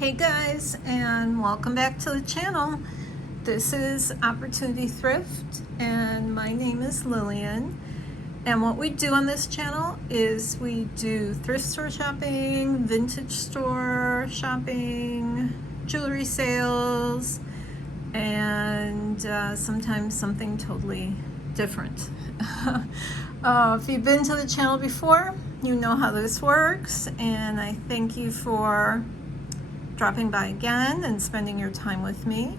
Hey guys, and welcome back to the channel. This is Opportunity Thrift, and my name is Lillian. And what we do on this channel is we do thrift store shopping, vintage store shopping, jewelry sales, and sometimes something totally different. If you've been to the channel before, you know how this works, and I thank you for dropping by again and spending your time with me.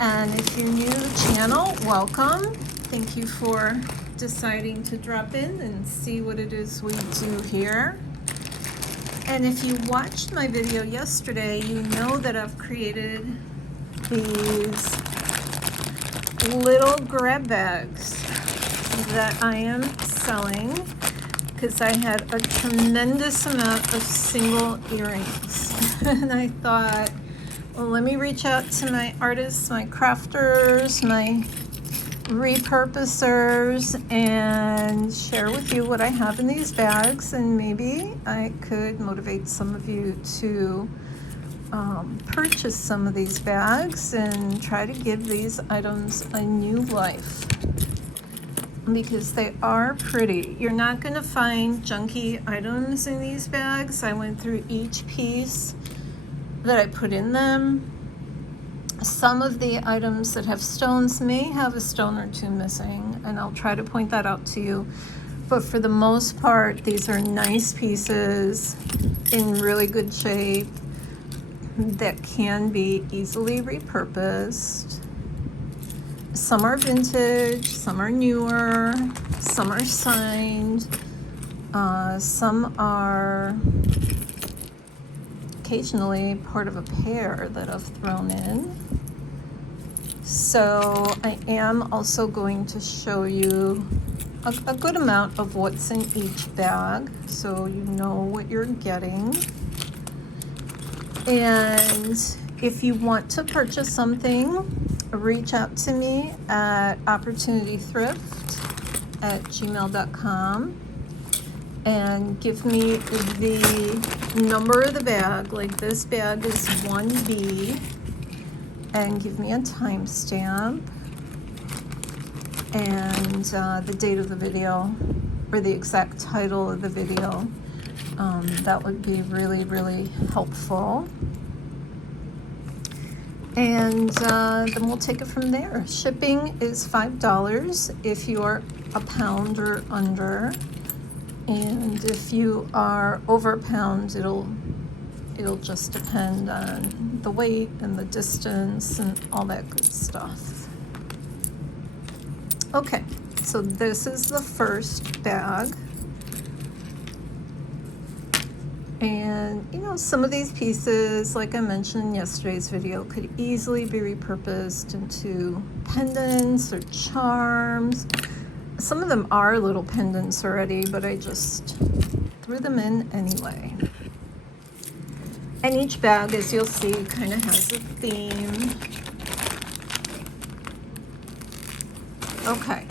And if you're new to the channel, welcome. Thank you for deciding to drop in and see what it is we do here. And if you watched my video yesterday, you know that I've created these little grab bags that I am selling because I had a tremendous amount of single earrings. And I thought, well, let me reach out to my artists, my crafters, my repurposers, and share with you what I have in these bags, and maybe I could motivate some of you to purchase some of these bags and try to give these items a new life, because they are pretty. You're not going to find junky items in these bags. I went through each piece that I put in them. Some of the items that have stones may have a stone or two missing, and I'll try to point that out to you. But for the most part, these are nice pieces in really good shape that can be easily repurposed. Some are vintage, some are newer, some are signed, some are occasionally part of a pair that I've thrown in. So I am also going to show you a good amount of what's in each bag, so you know what you're getting. And if you want to purchase something, reach out to me at opportunitythrift@gmail.com and give me the number of the bag. Like this bag is 1B, and give me a timestamp and the date of the video, or the exact title of the video. That would be really, really helpful. And then we'll take it from there. Shipping is $5 if you are a pound or under. And if you are over a pound, it'll just depend on the weight and the distance and all that good stuff. Okay, so this is the first bag. And you know, some of these pieces, like I mentioned in yesterday's video, could easily be repurposed into pendants or charms. Some of them are little pendants already, but I just threw them in anyway. And each bag, as you'll see, kind of has a theme. Okay,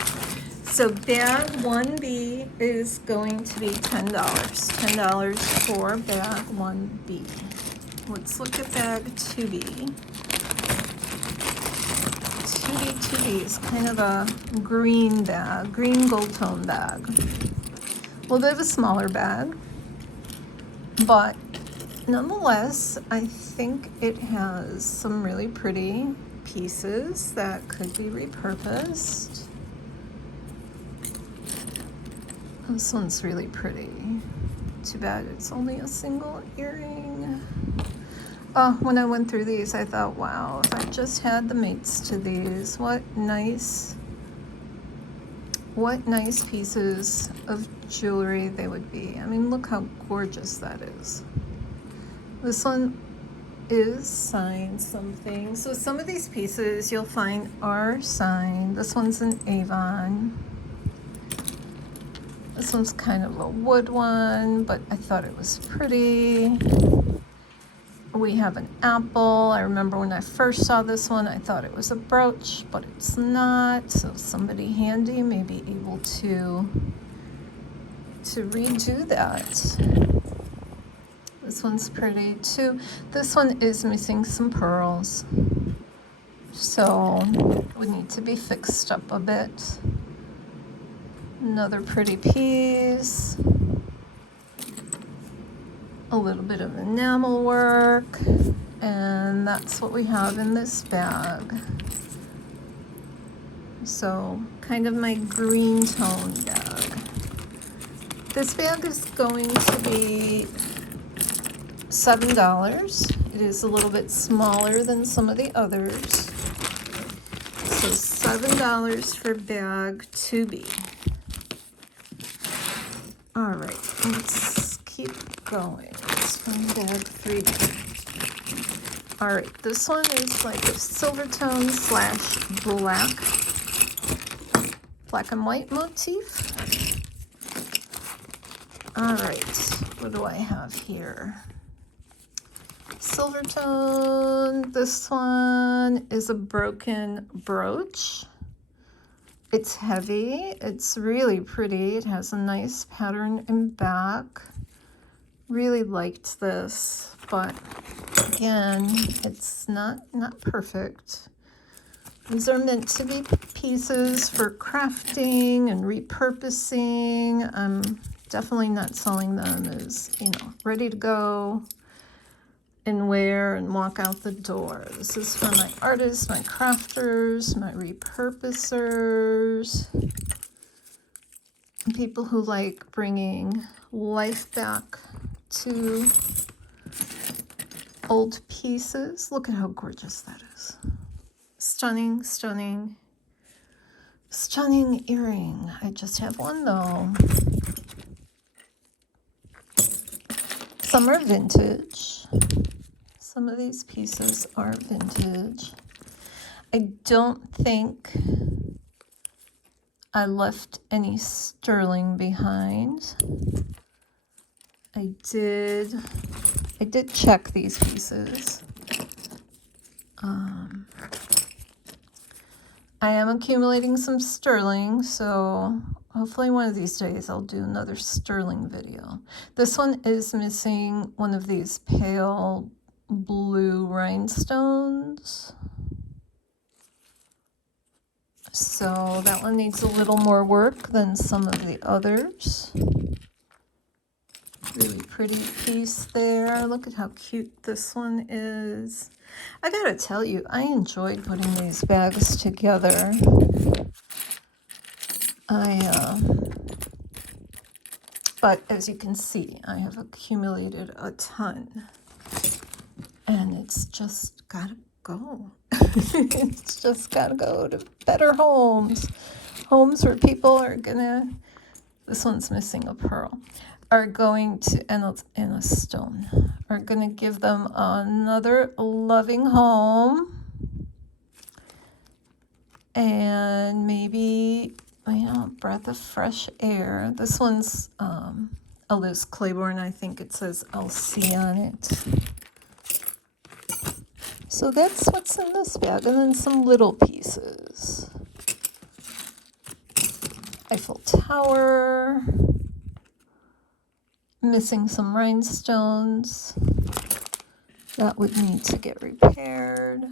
so bag 1B is going to be $10. $10 for bag 1B. Let's look at bag 2B. 2B is kind of a green bag, green gold tone bag. A little bit of a smaller bag, but nonetheless, I think it has some really pretty pieces that could be repurposed. This one's really pretty. Too bad it's only a single earring. When I went through these, I thought, wow, if I just had the mates to these, what nice pieces of jewelry they would be. I mean, look how gorgeous that is. This one is signed something. So some of these pieces you'll find are signed. This one's an Avon. This one's kind of a wood one, but I thought it was pretty. We have an apple. I remember when I first saw this one, I thought it was a brooch, but it's not. So somebody handy may be able to redo that. This one's pretty too. This one is missing some pearls, so would need to be fixed up a bit. Another pretty piece. A little bit of enamel work, and that's what we have in this bag. So kind of my green tone bag. This bag is going to be $7. It is a little bit smaller than some of the others. So $7 for bag 2B. All right, let's keep going. This one, bag 3B. All right, this one is like a silver tone / black and white motif. All right, what do I have here? Silver tone. This one is a broken brooch. It's heavy. It's really pretty. It has a nice pattern in back. Really liked this, but again, it's not perfect. These are meant to be pieces for crafting and repurposing. I'm definitely not selling them as, ready to go and wear and walk out the door. This is for my artists, my crafters, my repurposers, and people who like bringing life back to old pieces. Look at how gorgeous that is. Stunning, stunning, stunning earring. I just have one though. Some are vintage. Some of these pieces are vintage. I don't think I left any sterling behind. I did check these pieces. I am accumulating some sterling, so hopefully one of these days I'll do another sterling video. This one is missing one of these pale blue rhinestones. So that one needs a little more work than some of the others. Really pretty piece there. Look at how cute this one is. I gotta tell you, I enjoyed putting these bags together. But as you can see, I have accumulated a ton. And it's just gotta go. It's just gotta go to better homes. Homes where people are gonna, this one's missing a pearl, are going to, and a stone, are gonna give them another loving home. And maybe, breath of fresh air. This one's a Liz Claiborne. I think it says LC on it. So that's what's in this bag. And then some little pieces. Eiffel Tower. Missing some rhinestones. That would need to get repaired.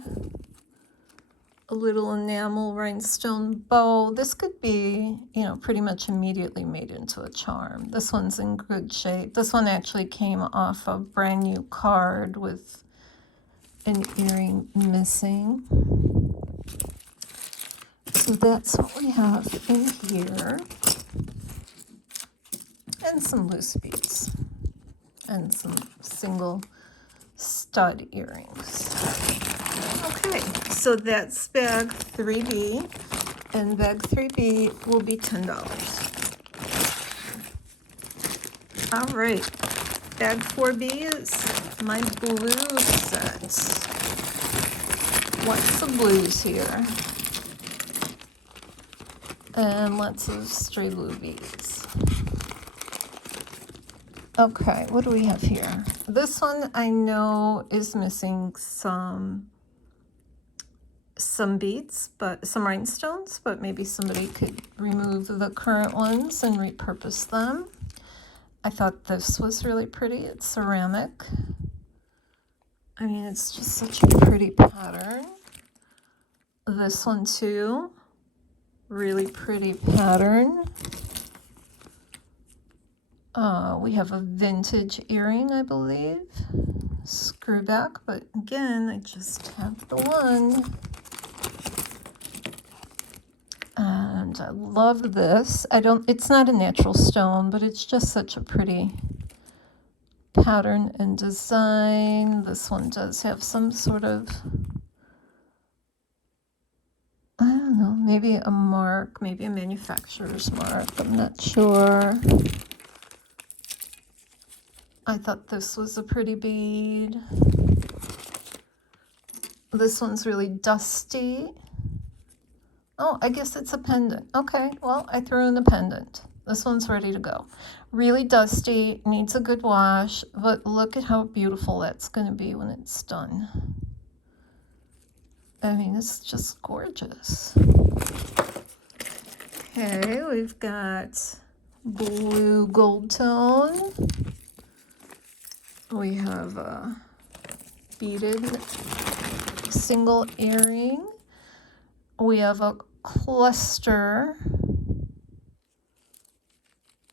A little enamel rhinestone bow. This could be, pretty much immediately made into a charm. This one's in good shape. This one actually came off a brand new card with an earring missing. So that's what we have in here. And some loose beads. And some single stud earrings. Okay, so that's bag 3B, and bag 3B will be $10. All right, bag 4B is my blue set. Lots of blues here. And lots of stray blue beads. Okay, what do we have here? This one I know is missing some beads, but some rhinestones, but maybe somebody could remove the current ones and repurpose them. I thought this was really pretty. It's ceramic. I mean, it's just such a pretty pattern. This one too, really pretty pattern. We have a vintage earring, I believe. Screw back, but again, I just have the one. And I love this. It's not a natural stone, but it's just such a pretty pattern and design. This one does have some sort of, I don't know, maybe a mark, maybe a manufacturer's mark. I'm not sure. I thought this was a pretty bead. This one's really dusty. Oh, I guess it's a pendant. Okay, well, I threw in a pendant. This one's ready to go. Really dusty, needs a good wash, but look at how beautiful that's going to be when it's done. I mean, it's just gorgeous. Okay, we've got blue gold tone. We have a beaded single earring. We have a cluster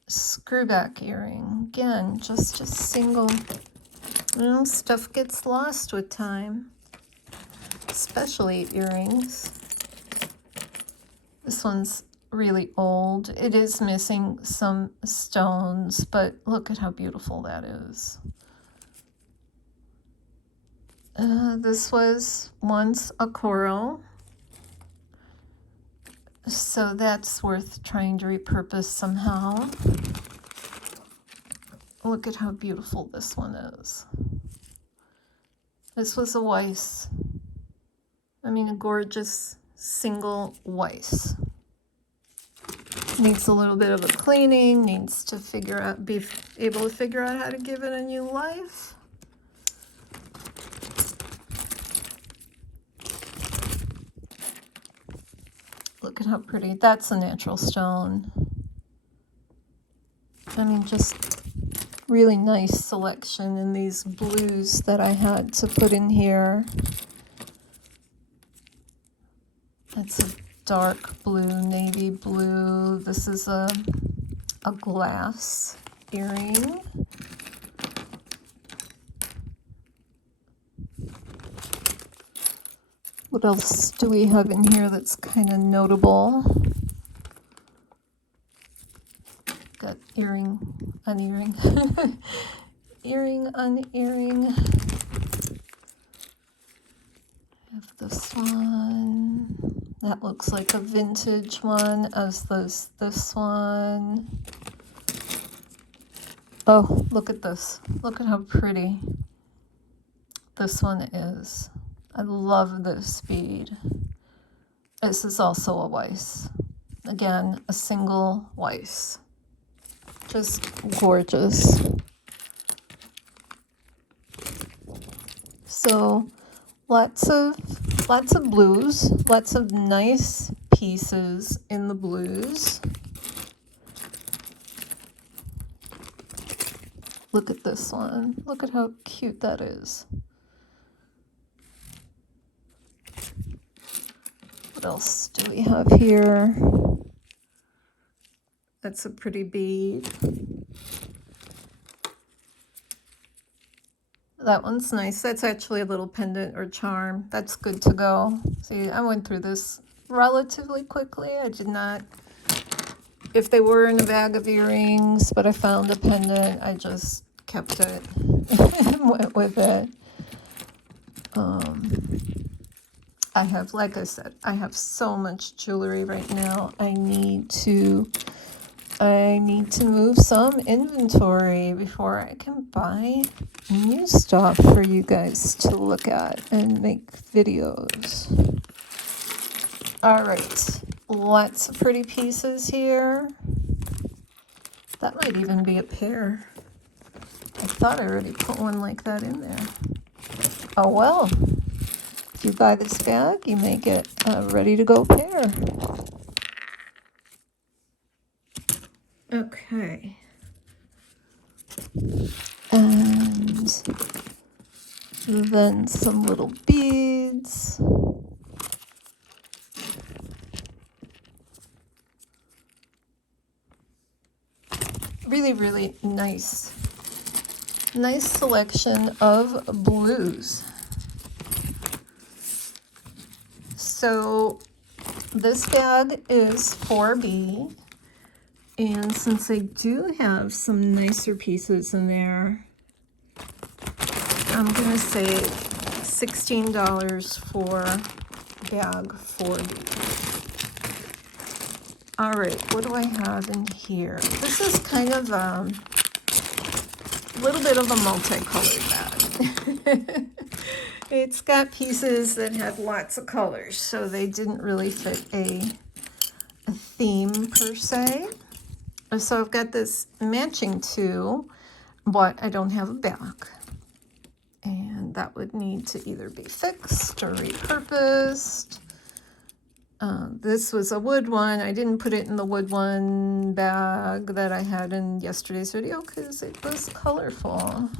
screwback earring. Again, just a single. You know, stuff gets lost with time, especially earrings. This one's really old. It is missing some stones, but look at how beautiful that is. This was once a coral, so that's worth trying to repurpose somehow. Look at how beautiful this one is. This was a Weiss. I mean, a gorgeous single Weiss. Needs a little bit of a cleaning, needs to be able to figure out how to give it a new life. Look at how pretty. That's a natural stone. I mean, just really nice selection in these blues that I had to put in here. It's a dark blue, navy blue. This is a glass earring. What else do we have in here that's kind of notable? Got earring on earring. Earring on earring. I have this one. That looks like a vintage one, as does this one. Oh, look at this. Look at how pretty this one is. I love this bead. This is also a Weiss. Again, a single Weiss. Just gorgeous. So lots of blues, lots of nice pieces in the blues. Look at this one. Look at how cute that is. What else do we have here? That's a pretty bead. That one's nice. That's actually a little pendant or charm. That's good to go. See, I went through this relatively quickly. I did not, if they were in a bag of earrings, but I found a pendant, I just kept it and went with it. I have, like I said, I have so much jewelry right now. I need to move some inventory before I can buy new stuff for you guys to look at and make videos. All right, lots of pretty pieces here. That might even be a pair. I thought I already put one like that in there. Oh well. If you buy this bag, you may get a ready-to-go pair. Okay. And then some little beads. Really, really nice selection of blues. So this bag is 4B, and since I do have some nicer pieces in there, I'm gonna say $16 for bag 4B. All right, what do I have in here? This is kind of a little bit of a multicolored bag. It's got pieces that have lots of colors, so they didn't really fit a theme per se. So I've got this matching to, but I don't have a back. And that would need to either be fixed or repurposed. This was a wood one. I didn't put it in the wood one bag that I had in yesterday's video because it was colorful.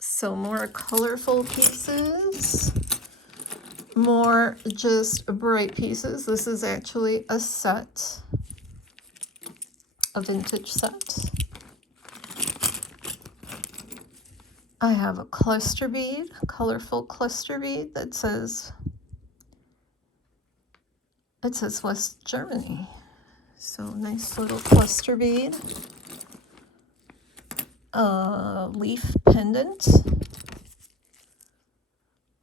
So more colorful pieces, more just bright pieces. This is actually a set, a vintage set. I have a cluster bead, colorful cluster bead that says, it says West Germany. So nice little cluster bead. A leaf pendant.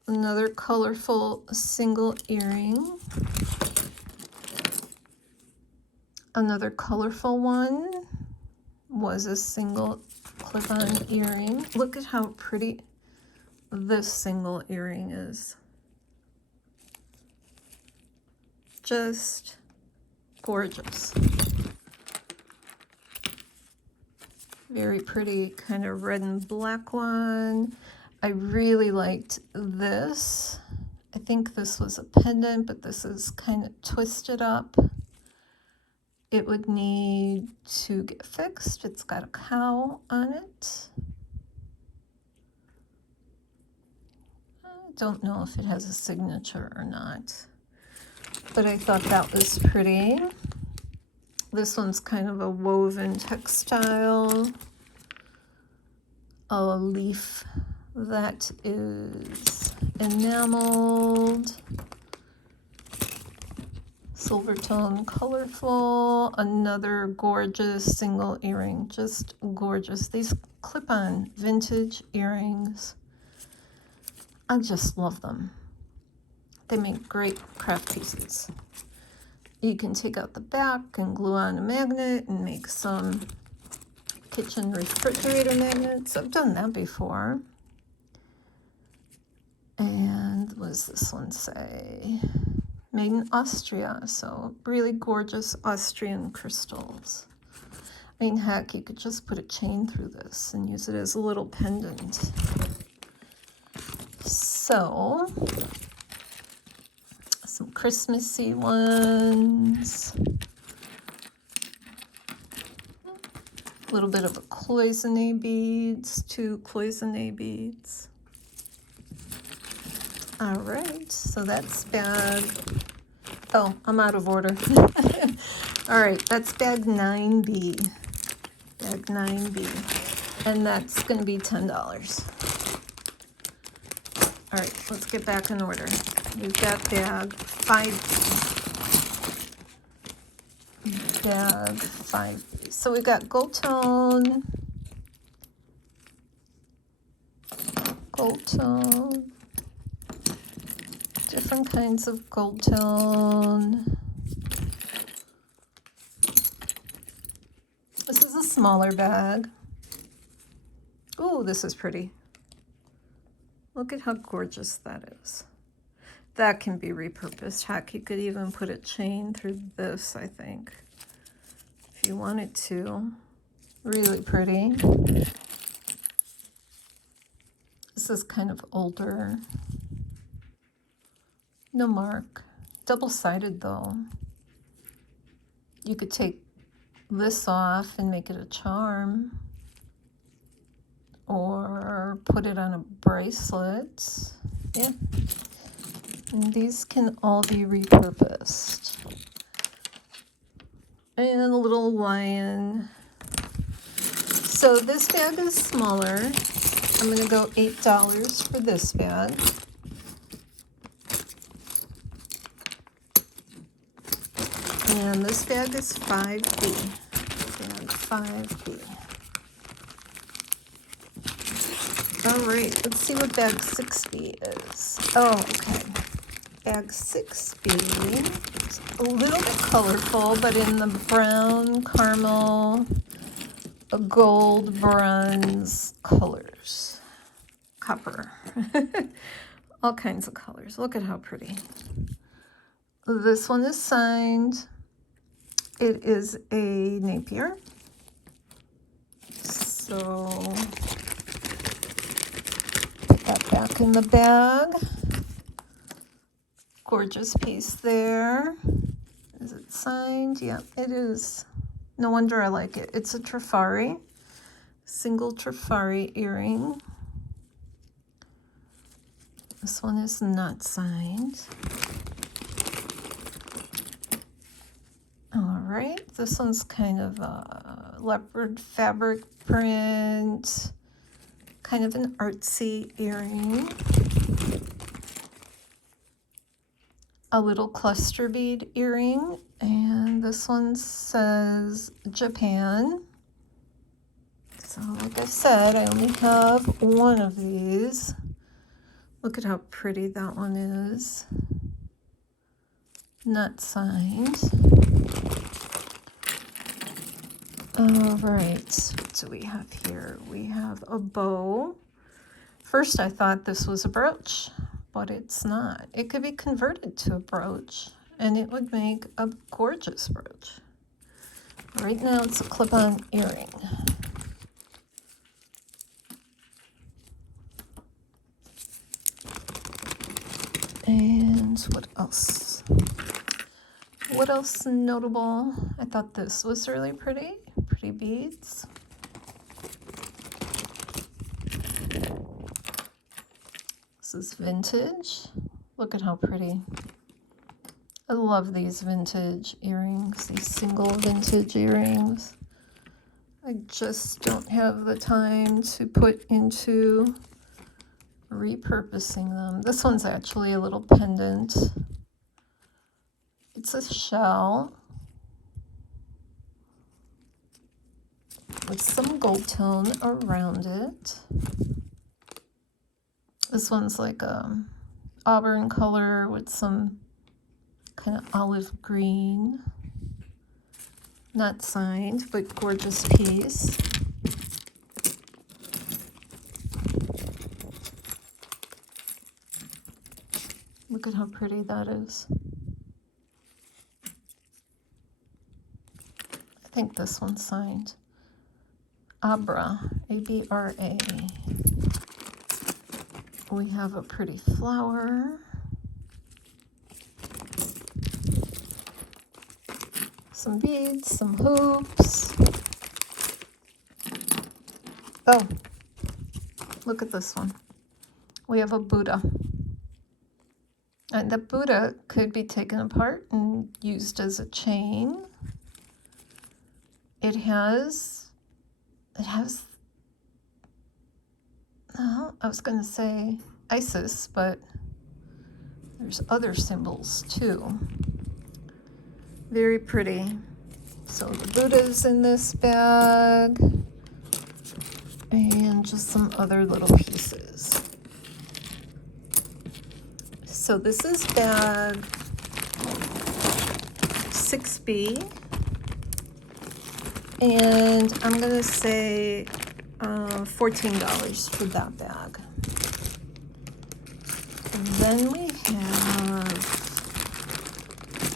Another colorful single earring. Another colorful one was a single clip-on earring. Look at how pretty this single earring is. Just gorgeous. Very pretty kind of red and black one. I really liked this. I think this was a pendant, but this is kind of twisted up. It would need to get fixed. It's got a cow on it. I don't know if it has a signature or not, but I thought that was pretty. This one's kind of a woven textile. A leaf that is enameled. Silver tone, colorful. Another gorgeous single earring, just gorgeous. These clip-on vintage earrings, I just love them. They make great craft pieces. You can take out the back and glue on a magnet and make some kitchen refrigerator magnets. I've done that before. And what does this one say? Made in Austria, so really gorgeous Austrian crystals. I mean, heck, you could just put a chain through this and use it as a little pendant. So, some Christmassy ones. A little bit of a cloisonne beads, 2 cloisonne beads. All right, so that's bag, oh, I'm out of order. All right, that's bag 9B, bag 9B, and that's gonna be $10. All right, let's get back in order. We've got bag 5B, bag 5B. So we've got gold tone, different kinds of gold tone. This is a smaller bag. Ooh, this is pretty. Look at how gorgeous that is. That can be repurposed. Heck, you could even put a chain through this, I think, if you wanted to. Really pretty. This is kind of older. No mark. Double-sided though. You could take this off and make it a charm, or put it on a bracelet. Yeah, and these can all be repurposed. And a little lion. So this bag is smaller. I'm going to go $8 for this bag. And this bag is 5B. Bag 5B. All right, let's see what bag 6B is. Oh, okay. Bag 6B is a little bit colorful, but in the brown, caramel, gold, bronze colors. Copper. All kinds of colors. Look at how pretty. This one is signed. It is a Napier. So put that back in the bag. Gorgeous piece there. Is it signed? Yeah, it is. No wonder I like it. It's a Trifari, single Trifari earring. This one is not signed. All right, this one's kind of a leopard fabric print, kind of an artsy earring. A little cluster bead earring, and this one says Japan. So like I said, I only have one of these. Look at how pretty that one is. Not signed. All right, what do we have here? We have a bow. First I thought this was a brooch, but it's not. It could be converted to a brooch, and it would make a gorgeous brooch. Right now it's a clip-on earring. And what else? What else notable? I thought this was really pretty. Pretty beads. This is vintage. Look at how pretty. I love these vintage earrings, these single vintage earrings. I just don't have the time to put into repurposing them. This one's actually a little pendant. It's a shell with some gold tone around it. This one's like a auburn color with some kind of olive green. Not signed, but gorgeous piece. Look at how pretty that is. I think this one's signed. Abra, A-B-R-A. We have a pretty flower. Some beads, some hoops. Oh, look at this one. We have a Buddha. And the Buddha could be taken apart and used as a chain. It has, I was going to say Isis, but there's other symbols too. Very pretty. So the Buddha's in this bag, and just some other little pieces. So this is bag 6B, and I'm gonna say $14 for that bag. And then we have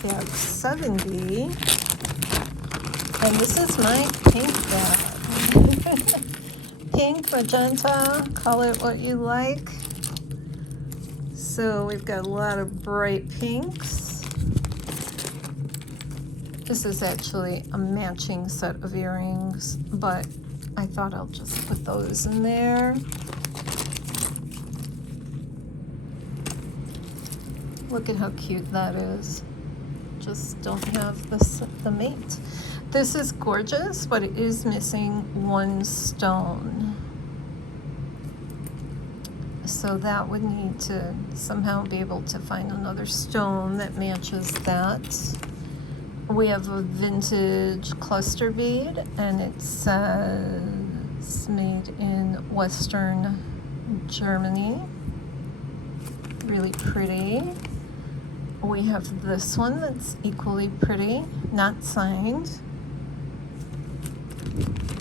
bag 7B, and this is my pink bag. Pink, magenta, call it what you like. So we've got a lot of bright pinks. This is actually a matching set of earrings, but I thought I'll just put those in there. Look at how cute that is. Just don't have the mate. This is gorgeous, but it is missing one stone. So that would need to somehow be able to find another stone that matches that. We have a vintage cluster bead, and it says made in Western Germany. Really pretty. We have this one that's equally pretty, not signed.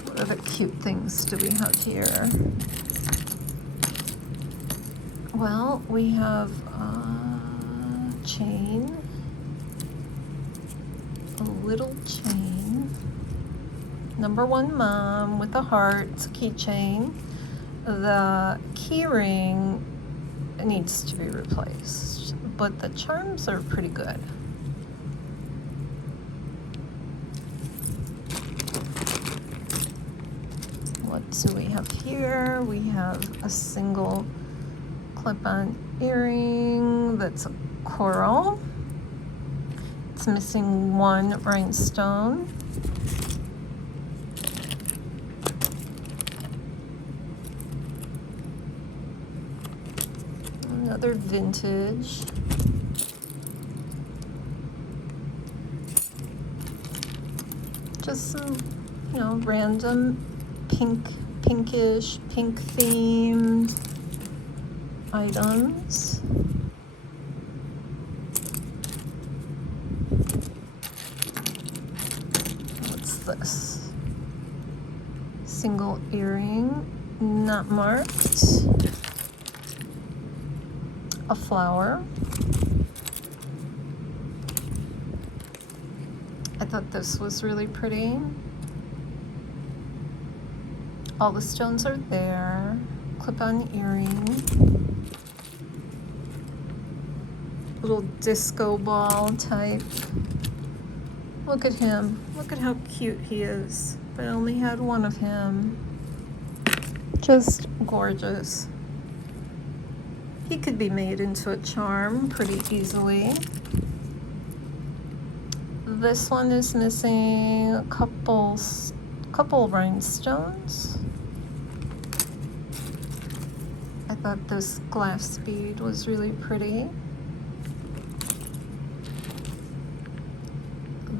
What other cute things do we have here? Well, we have a chain, a little chain, number one mom with a heart, it's a keychain. The key ring needs to be replaced, but the charms are pretty good. What do we have here? We have a single clip-on earring that's a coral. It's missing one rhinestone. Another vintage. Just some, random pinkish, pink themed items. What's this? Single earring, not marked. A flower. I thought this was really pretty. All the stones are there. Clip-on earring. Little disco ball type. Look at him. Look at how cute he is. But I only had one of him. Just gorgeous. He could be made into a charm pretty easily. This one is missing a couple rhinestones. I thought this glass bead was really pretty.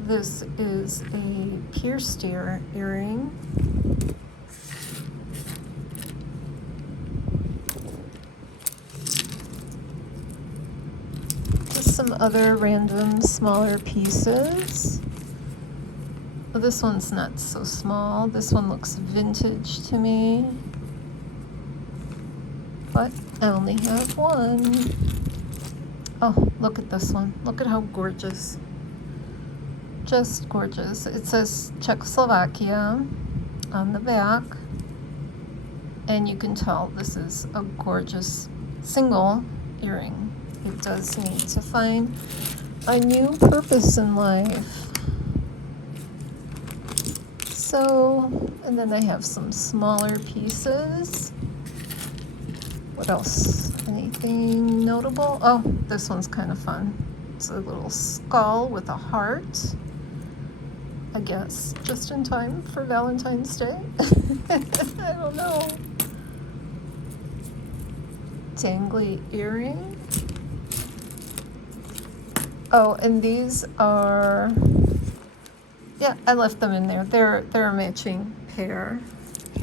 This is a pierced earring. Some other random smaller pieces. Well, this one's not so small. This one looks vintage to me, but I only have one. Oh, look at this one. Look at how gorgeous. Just gorgeous. It says Czechoslovakia on the back, and you can tell this is a gorgeous single earring. It does need to find a new purpose in life. So, and then I have some smaller pieces. What else? Anything notable? Oh, this one's kind of fun. It's a little skull with a heart. I guess just in time for Valentine's Day. I don't know. Dangly earring. Oh, and these are, yeah, I left them in there. They're a matching pair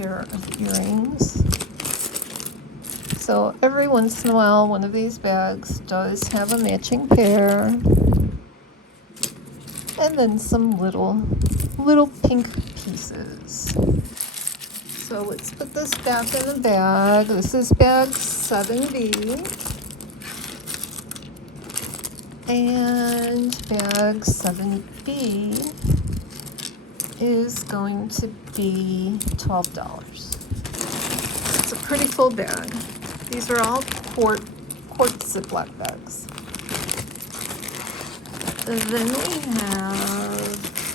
of earrings. So every once in a while, one of these bags does have a matching pair. And then some little pink pieces. So let's put this back in the bag. This is bag 7B. And bag 7B is going to be $12. It's a pretty full bag. These are all quart Ziploc bags. And then we have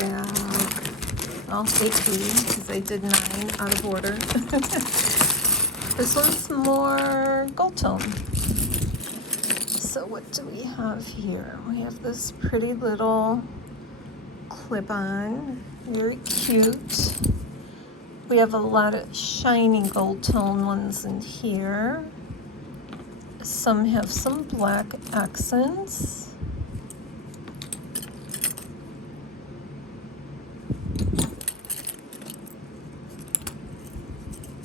I'll take these because I did 9 out of order. This one's more gold tone. So what do we have here? We have this pretty little clip-on, very cute. We have a lot of shiny gold tone ones in here. Some have some black accents.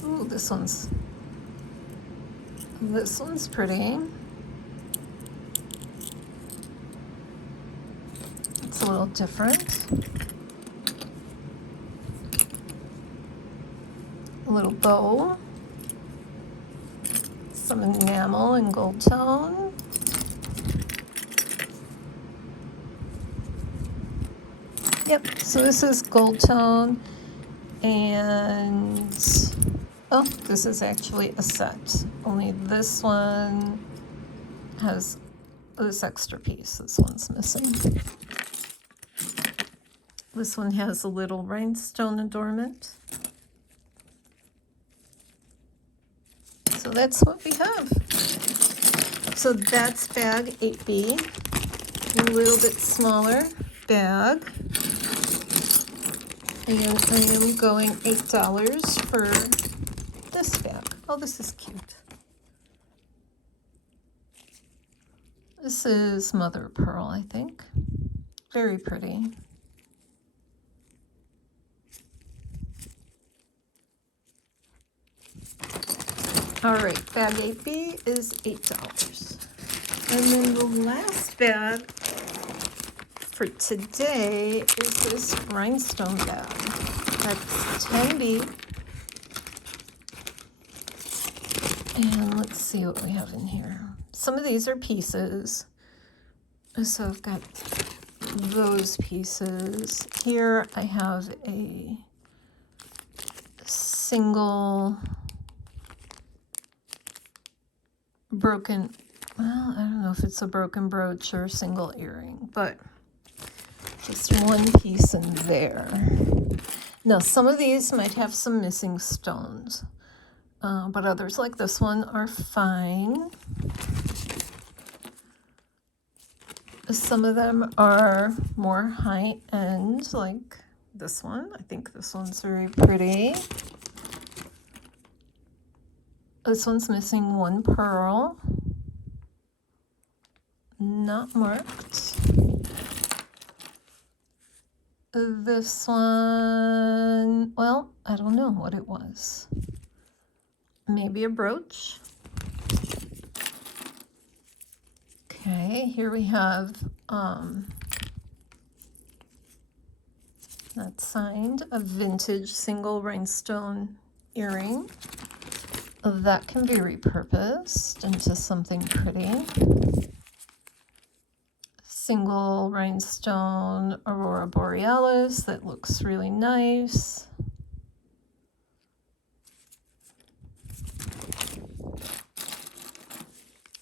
Ooh, this one's pretty. It's a little different. A little bow. Some enamel and gold tone. Yep, so this is gold tone, and oh, this is actually a set. Only this one has this extra piece. This one's missing. This one has a little rhinestone adornment. So that's what we have. So that's bag 8B, a little bit smaller bag. And I am going $8 for this bag. Oh, this is cute. This is mother of pearl, I think. Very pretty. All right, bag 8B is $8. And then the last bag for today is this rhinestone bag. That's 10B. And let's see what we have in here. Some of these are pieces. So I've got those pieces. Here I have a single broken, well, I don't know if it's a broken brooch or a single earring, but just one piece in there. Now, some of these might have some missing stones, but others like this one are fine. Some of them are more high-end, like this one. I think this one's very pretty. This one's missing one pearl. Not marked. This one, well, I don't know what it was. Maybe a brooch. Okay, here we have, not signed, a vintage single rhinestone earring. That can be repurposed into something pretty. Single rhinestone Aurora Borealis that looks really nice.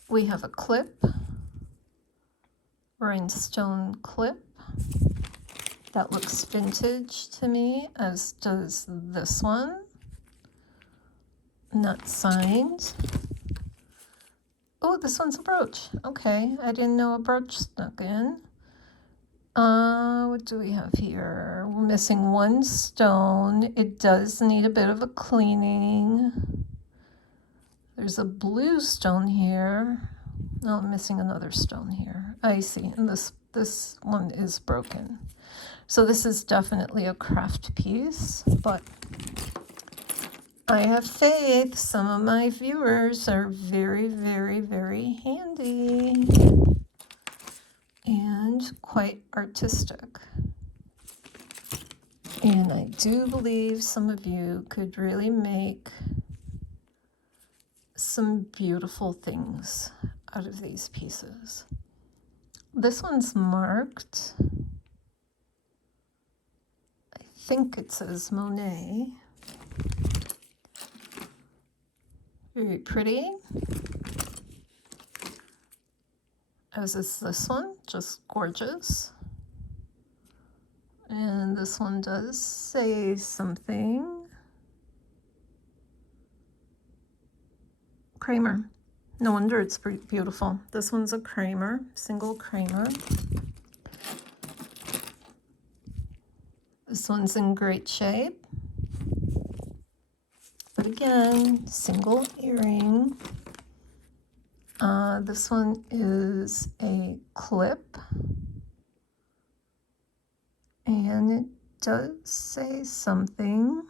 We have a clip, rhinestone clip. That looks vintage to me, as does this one. Not signed. Oh, this one's a brooch. Okay, I didn't know a brooch snuck in. What do we have here? We're missing one stone. It does need a bit of a cleaning. There's a blue stone here. No, I'm missing another stone here. I see, and this one is broken. So this is definitely a craft piece, but I have faith. Some of my viewers are very, very, very handy and quite artistic. And I do believe some of you could really make some beautiful things out of these pieces. This one's marked. I think it says Monet. Very pretty. As is this one, just gorgeous. And this one does say something. Kramer. No wonder it's pretty beautiful. This one's a Kramer, single Kramer. This one's in great shape. But again, single earring. This one is a clip. And it does say something.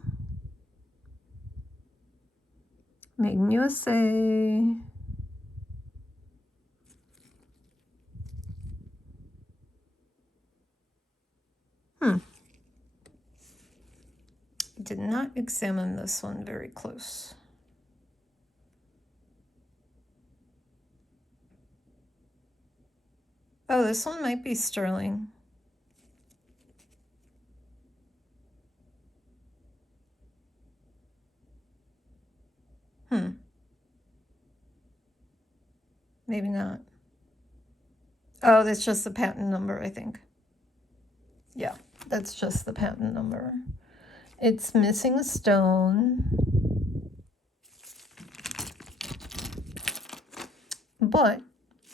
Made in USA. Did not examine this one very close. Oh, this one might be sterling. Maybe not. Oh, that's just the patent number, I think. Yeah, that's just the patent number. It's missing a stone. But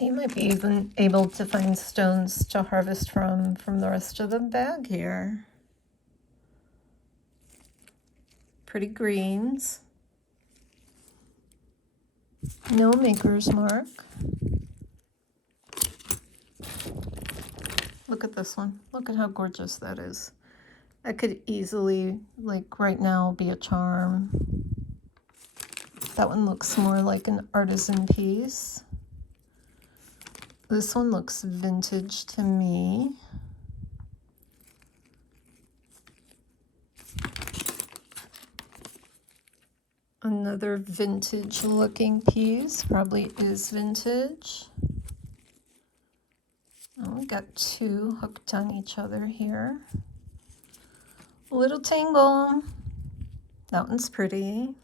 you might be even able to find stones to harvest from the rest of the bag here. Pretty greens. No maker's mark. Look at this one. Look at how gorgeous that is. That could easily, like right now, be a charm. That one looks more like an artisan piece. This one looks vintage to me. Another vintage looking piece, probably is vintage. Oh, we got two hooked on each other here. A little tangle. That one's pretty.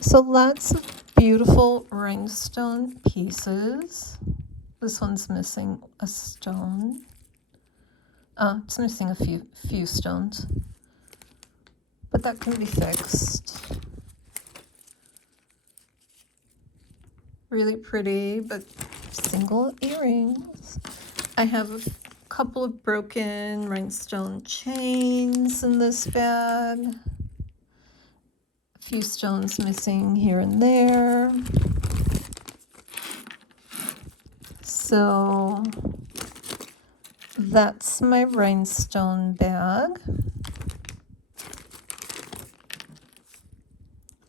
So lots of beautiful rhinestone pieces. This one's missing a stone. It's missing a few stones. But that can be fixed. Really pretty, but single earrings. I have a couple of broken rhinestone chains in this bag. A few stones missing here and there. So that's my rhinestone bag.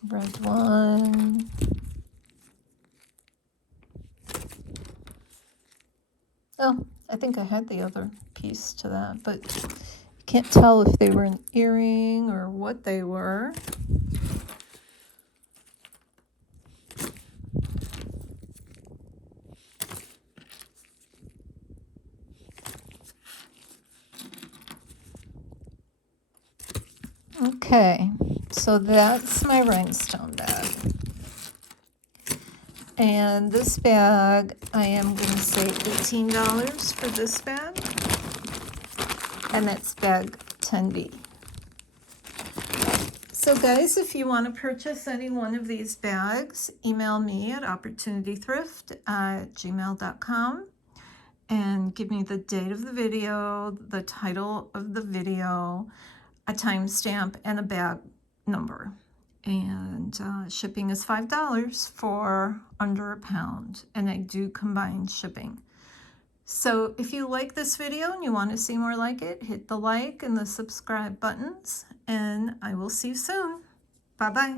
Red one. Oh, I think I had the other piece to that, but you can't tell if they were an earring or what they were. Okay, so that's my rhinestone bag. And this bag, I am going to say $18 for this bag. And that's bag 10B. So guys, if you want to purchase any one of these bags, email me at opportunitythrift@gmail.com and give me the date of the video, the title of the video, a timestamp, and a bag number. And shipping is $5 for under a pound, and I do combine shipping. So if you like this video and you want to see more like it, hit the like and the subscribe buttons, and I will see you soon. Bye-bye.